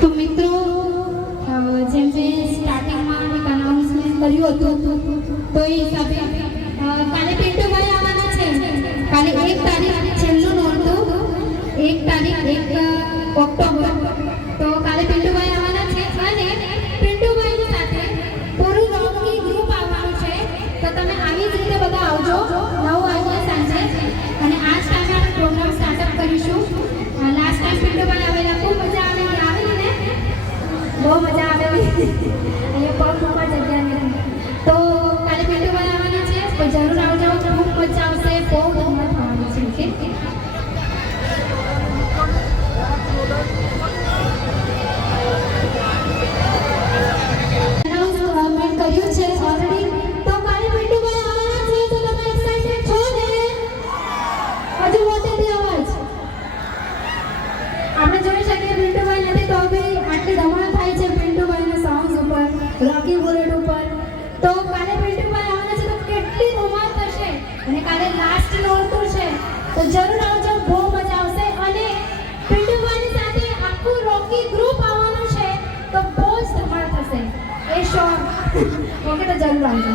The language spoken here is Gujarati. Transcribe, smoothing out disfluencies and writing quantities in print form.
તો મિત્રો જેમ કે સ્ટાર્ટિંગમાં એક અનાઉન્સમેન્ટ કર્યું હતું તો એ હિસાબે કાલે પિન્ટુભાઈ આવવાના છે. કાલે 1 તારીખ છેલ્લું નોંધું 1 તારીખ 1 ઓક્ટોબર. તો કાલે પિન્ટુભાઈ આવવાના છે અને પિન્ટુભાઈની સાથે પૂરું રોકી ગ્રુપ આવવાનું છે. તો તમે આવી જ રીતે બધા આવજો 9 વાગ્યે સાંજે અને આ જ ટાઈમે આપણે પ્રોગ્રામ સ્ટાર્ટઅપ કરીશું. લાસ્ટ ટાઈમ પિન્ટુભાઈ આવેલા ખૂબ મજા આવેલી ને બહુ મજા આવેલી અહીંયા પગ ઉપર જગ્યા નથી. તો કાલે પિન્ટુભાઈ આવવાના છે તો જરૂર આવજો. ખૂબ મજા આવશે. બહુ ધમાલ થવાની છે. ઓકે અનાઉન્સમેન્ટ કર્યું છે ઓલરેડી. તો કાલે પિન્ટુભાઈ આવવાના છે તો તમે એક્સાઇટેડ છો ને? હજુ મોટે તે અવાજ આપણે જોઈ શકીએ પિન્ટુભાઈ નથી તો બી આટલી ધમાલ થાય છે પિન્ટુભાઈના સાઉન્ડ ઉપર રોકી બુલેટ ઉપર. તો કાલે પિન્ટુભાઈ આવવાના છે તો કેટલી ધમાલ થશે અને કાલે લાસ્ટ નોરતું છે તો જરૂર આવજો. બહુ મજા આવશે અને પિન્ટુભાઈની સાથે આખું રોકી ગ્રુપ આવવાનું છે તો બહુ જ ધમાલ થશે એ શ્યોર. ઓકે તો જરૂર આવજો.